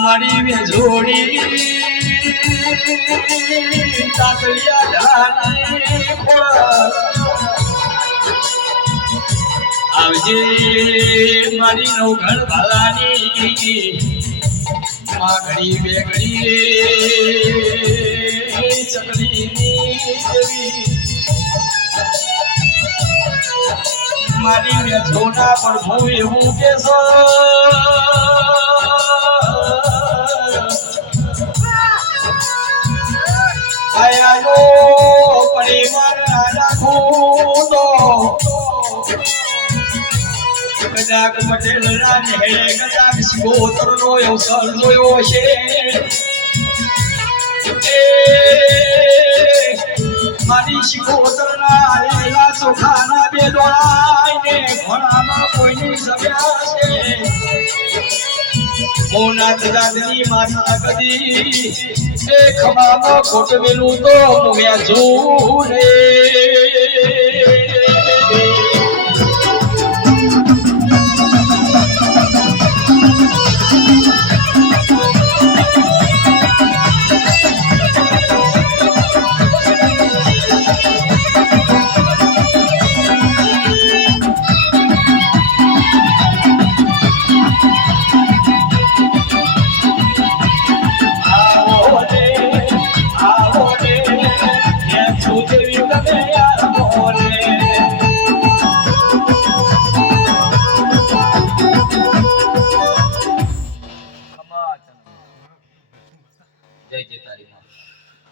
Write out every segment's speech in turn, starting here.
મારી વે જોડી તાકલિયા આવજે મારી નો ઘર ભાલાની માં ઘડી બે ઘડી ચકલી દેવી મારી મે જોના પર ભૂવી હું કેસો આયાનો પરિવાર રાખું તો કદાચ પટેલ રાજ હે કદાચ શિગોતર નો અવસર જોયો છે મારી શિગોતર ના રેલા સોખાના બે દોડાઈને ઘોડામાં કોઈની સમ્યા છે મોનાથ દાદની માતા કદી એ ખમામાં ખોટવેલું તો મુવ્યા જોરે જય જય તારી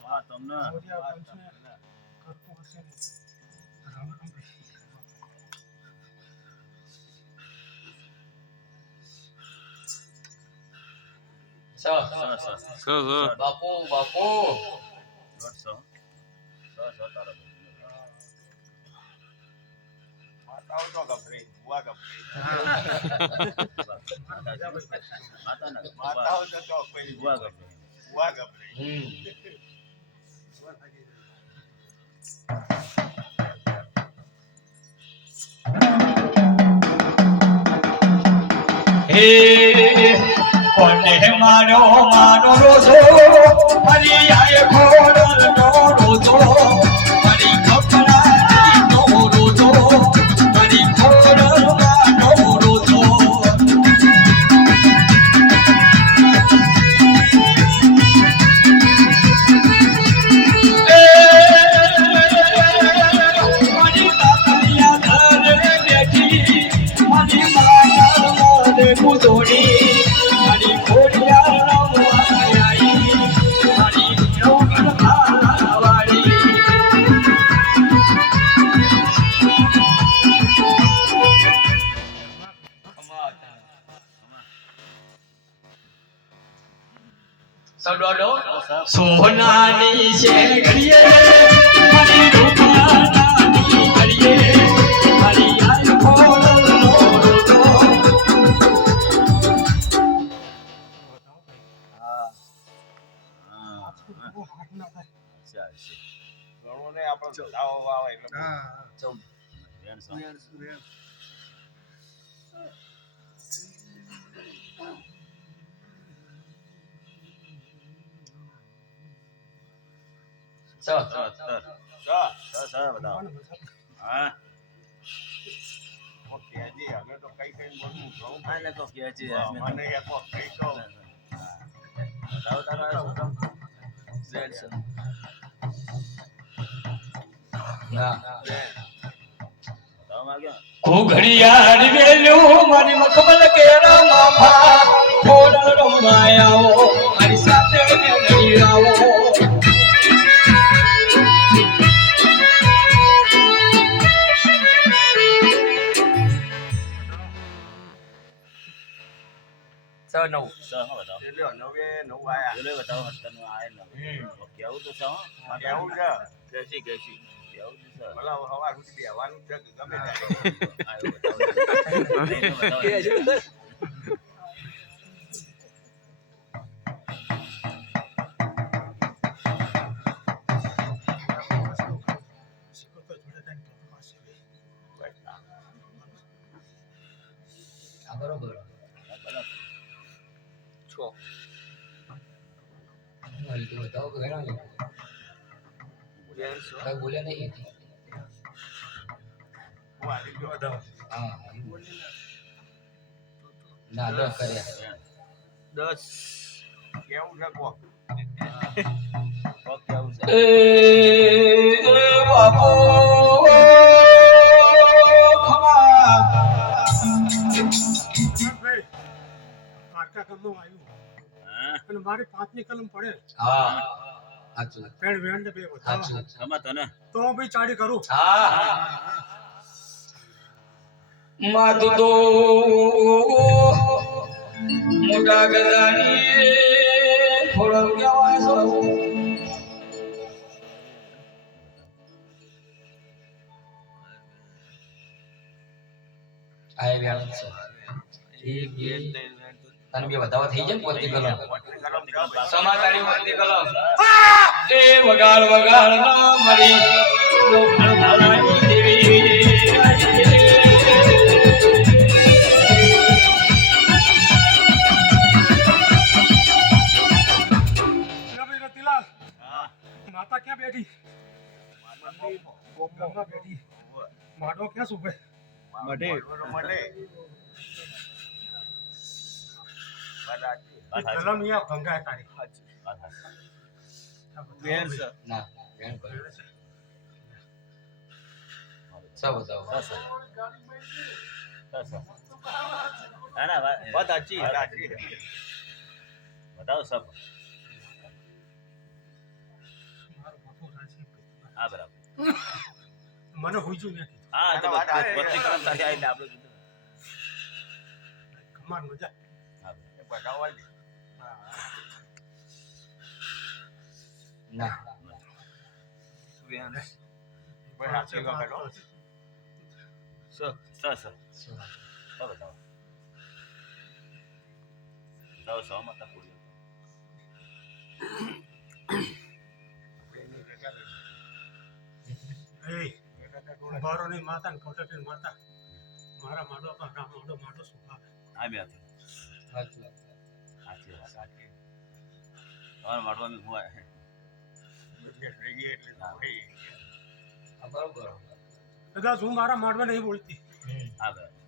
માં તમને બાપુ બાપુ માતાઓ તો ગભરે બુઆ ગભરે માતાઓ તો કોઈ બુઆ ગભરે બુઆ ગભરે હે કોને માનો માનો રોજો મારી આય ખોડલ નો રોજો મારી ખપરાની નો રોજો મારી ખોડલ નો રોજો મારી તાતલિયા ઘરે બેઠી મારી માતા મોરે મુદોડી સોનાની છે ઘડીએ મારી રૂપાની ઘડીએ મારી આય ખોડલ નો રોજો ગણો ને આપણો દાવો આવે એટલે હા 14 बताओ हाँ ओके जी हमें तो कई कई बोलूं तो मैंने तो किया जी मैंने ये को कई तो बताओ तारा जेड से ना बताओ मां क्या घोघड़िया वेलू मारी मकबल केरा माफा थोड़ा रमायाओ मारी साथे नहीं आओ नौ बताओ नवे नौ आया बताओ 17 में आए ना કેવું તો છે કેવું છે કેસી કેસી કેવું છે ભલા હવા સુધી બેવાનું છે ગમે આયો બતાવો કે છે બરોબર બરાબર છો મારી તો બતાવો કે ઘણા લોકો કઈ બોલ્યા નહીં હા ના 10 કર્યા 10 કેવું છે કોક કેવું છે એ બાપો અને મારી 5ની કલમ પડે હા સાચું ત્રણ વેણ ને બે વધારે સાચું તને તો ભાઈ ચાડી કરું હા માતું તો મોટા ગજાની થોડો કહેવાય છો આય વ્યાણ છે એક બે તને બે વધાવા થઈ જાય ને પોતી કલમ સમાતારી પોતી કલમ એ વગાડ વગાડ ના મરી નો ભળવાની દેવી માતા ક્યાં બેઠી બેઠી માડો ક્યાં સુભે મઢે કલમ અહીંયા ભંગાય તારી બેન છે ના વેણ પર સબ બતાવો ના ના વાત સાચી બતાવો સબ હા બરાબર મને હોઈજું ને હા તો વચ્ચે કર્મચારી આવીને આપણે કીધું કમાન મજા હા બતાવવા દે ના બેન બરાબર બેઠો સર બતાવો બતાવો સહમત પૂરી બારો ની માતા ને કોટકની માતા મારા માડો તો ના માડો સુભાવે આમ્યા સાચું સાચી તમારે માટવાની હુવાય બરોબર કદાચ હું મારા માડવા નહીં બોલતી હા બરાબર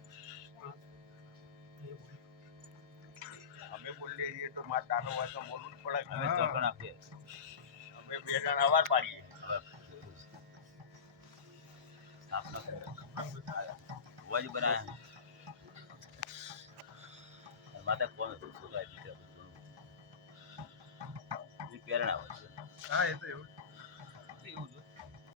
અમે બોલીએ છીએ તો માર તારો હોય તો બોલવું જ પડે અમે ચોકણ આપીએ અમે બે જણ અવાર પાડીએ સ્થાપના હોવા જ બનાયા માતા કોણ હતું શું દીકરા પ્રેરણા હોય છે હા એ તો એવું